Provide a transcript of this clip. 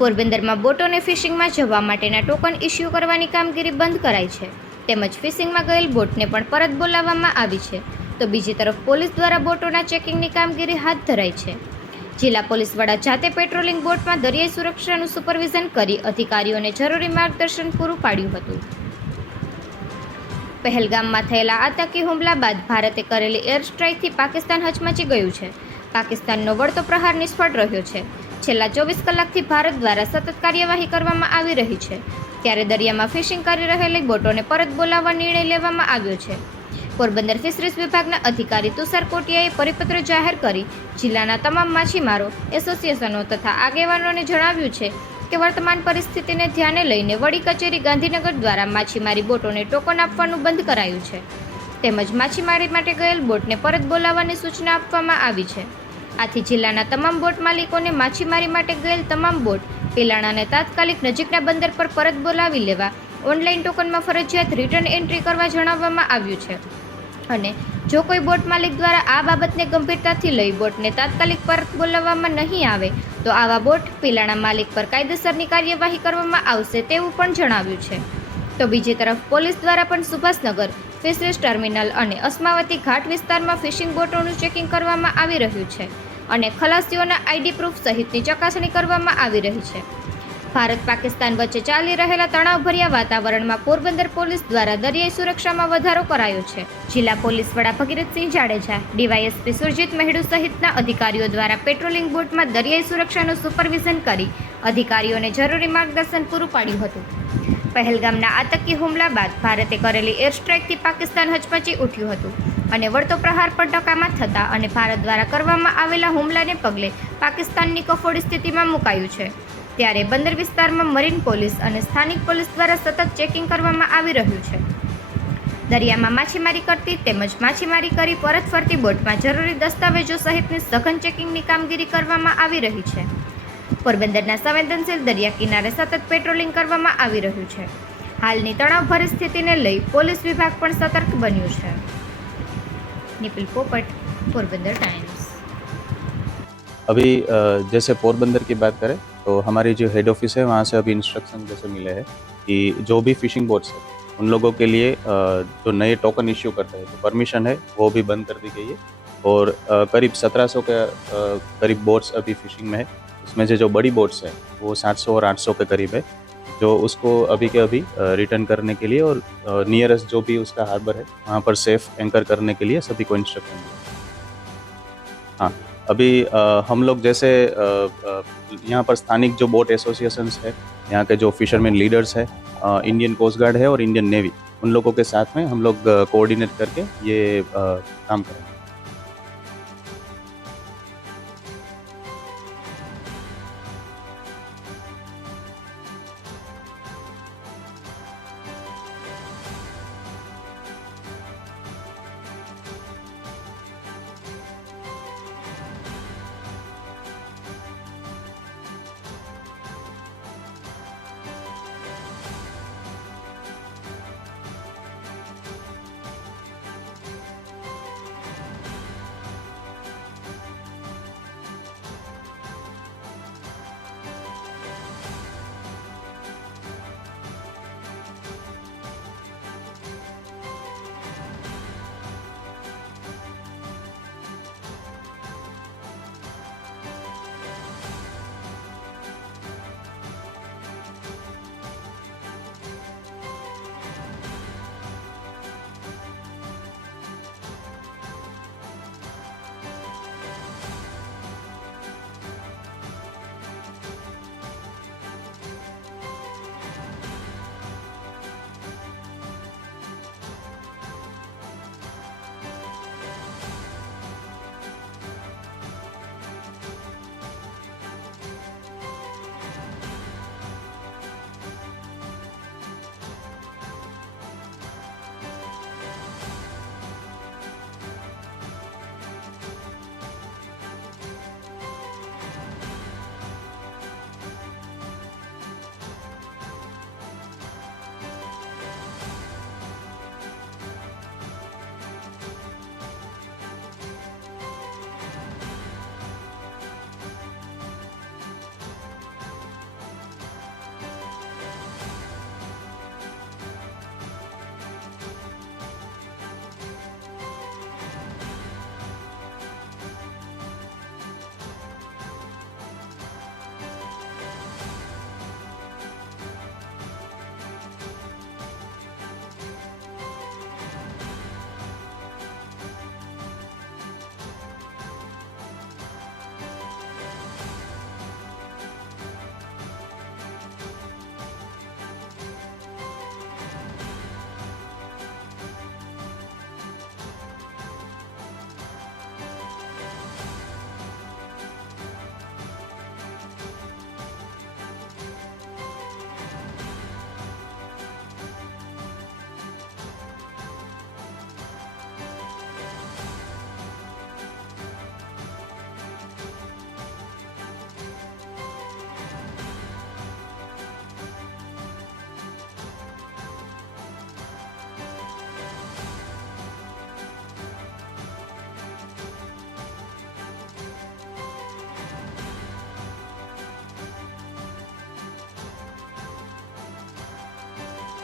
પોરબંદરમાં બોટોને ફિશિંગમાં જવા માટેના ટોકન ઇસ્યુ કરવાની કામગીરી બંધ કરાઈ છે, તેમજ ફિશિંગમાં ગયેલ બોટને પણ પરત બોલાવવામાં આવી છે, તો બીજી તરફ પોલીસ દ્વારા બોટોના ચેકિંગની કામગીરી હાથ ધરાઈ છે. જિલ્લા પોલીસ વડા જાતે પેટ્રોલિંગ બોટમાં દરિયાઈ સુરક્ષાનું સુપરવિઝન કરી અધિકારીઓને જરૂરી માર્ગદર્શન પૂરું પાડ્યું હતું. પહેલગામમાં થયેલા આતંકી હુમલા બાદ ભારતે કરેલી એર સ્ટ્રાઇકથી પાકિસ્તાન હચમચી ગયું છે. પાકિસ્તાનનો વળતો પ્રહાર નિષ્ફળ રહ્યો છે. છેલ્લા 24 કલાકથી ભારત દ્વારા સતત કાર્યવાહી કરવામાં આવી રહી છે, ત્યારે દરિયામાં ફિશિંગ કરી રહેલી બોટોને પરત બોલાવવા નિર્ણય લેવામાં આવ્યો છે. પોરબંદર ફિશરીઝ વિભાગના અધિકારી તુષાર કોટિયાએ પરિપત્ર જાહેર કરી જિલ્લાના તમામ માછીમારો એસોસિએશનો તથા આગેવાનોને જણાવ્યું છે કે વર્તમાન પરિસ્થિતિને ધ્યાને લઈને વડી કચેરી ગાંધીનગર દ્વારા માછીમારી બોટોને ટોકન આપવાનું બંધ કરાયું છે, તેમજ માછીમારી માટે ગયેલ બોટને પરત બોલાવવાની સૂચના આપવામાં આવી છે. આથી જિલ્લાના તમામ બોટ માલિકોને માછીમારી માટે ગયેલ તમામ બોટ પિલાણાને તાત્કાલિક નજીકના બંદર પર પરત બોલાવી લેવા ઓનલાઈન ટોકનમાં ફરજિયાત રિટર્ન એન્ટ્રી કરવા જણાવવામાં આવ્યું છે, અને જો કોઈ બોટ માલિક દ્વારા આ બાબતને ગંભીરતાથી લઈ બોટને તાત્કાલિક પરત બોલાવવામાં નહીં આવે તો આવા બોટ પિલાણા માલિક પર કાયદેસરની કાર્યવાહી કરવામાં આવશે તેવું પણ જણાવ્યું છે. તો બીજી તરફ પોલીસ દ્વારા પણ સુભાષનગર ફિશરીઝ ટર્મિનલ અને અસ્માવતી ઘાટ વિસ્તારમાં ફિશિંગ બોટોનું ચેકિંગ કરવામાં આવી રહ્યું છે, અને ખલાસીઓના આઈડી પ્રૂફ સહિતની ચકાસણી કરવામાં આવી રહી છે. ભારત પાકિસ્તાન વચ્ચે ચાલી રહેલા તણાવભર્યા વાતાવરણમાં પોરબંદર પોલીસ દ્વારા દરિયાઈ સુરક્ષામાં વધારો કરાયો છે. જિલ્લા પોલીસ વડા ભગીરથસિંહ જાડેજા, ડીવાયએસપી સુરજીત મહેડુ સહિતના અધિકારીઓ દ્વારા પેટ્રોલિંગ બોટમાં દરિયાઈ સુરક્ષાનું સુપરવિઝન કરી અધિકારીઓને જરૂરી માર્ગદર્શન પૂરું પાડ્યું હતું. પહેલગામના આતંકી હુમલા બાદ ભારતે કરેલી એર સ્ટ્રાઇકથી પાકિસ્તાન હચમચી ઉઠ્યું હતું, અને વળતો પ્રહાર પણ ટકામાં થતા અને ભારત દ્વારા કરવામાં આવેલા હુમલાને પગલે પાકિસ્તાનની કફોડી સ્થિતિમાં મુકાયું છે. ત્યારે બંદર વિસ્તારમાં મરીન પોલીસ અને સ્થાનિક પોલીસ દ્વારા સતત ચેકિંગ કરવામાં આવી રહ્યું છે. દરિયામાં માછીમારી કરતી તેમજ માછીમારી કરી પરત ફરતી બોટમાં જરૂરી દસ્તાવેજો સહિતની સઘન ચેકિંગની કામગીરી કરવામાં આવી રહી છે. પોરબંદરના સંવેદનશીલ દરિયા કિનારે સતત પેટ્રોલિંગ કરવામાં આવી રહ્યું છે. હાલની તણાવભરી સ્થિતિને લઈ પોલીસ વિભાગ પણ સતર્ક બન્યું છે. निपिल पोपट, पोरबंदर टाइम्स। अभी जैसे पोरबंदर की बात करें तो हमारी जो हेड ऑफिस है वहाँ से अभी इंस्ट्रक्शन जैसे मिले हैं कि जो भी फिशिंग बोट्स है उन लोगों के लिए जो नए टोकन इश्यू करते हैं, जो परमिशन है वो भी बंद कर दी गई है, और करीब 1700 के करीब बोट्स अभी फिशिंग में है. उसमें से जो बड़ी बोट्स है वो 700 और 800 के करीब है, जो उसको अभी के अभी रिटर्न करने के लिए और नियरेस्ट जो भी उसका हार्बर है वहाँ पर सेफ एंकर करने के लिए सभी को इंस्ट्रक्शन मिला. हाँ, अभी हम लोग जैसे यहाँ पर स्थानिक जो बोट एसोसिएशंस है, यहाँ के जो फिशरमैन लीडर्स है, इंडियन कोस्ट गार्ड है और इंडियन नेवी, उन लोगों के साथ में हम लोग कोऑर्डिनेट करके ये काम करेंगे.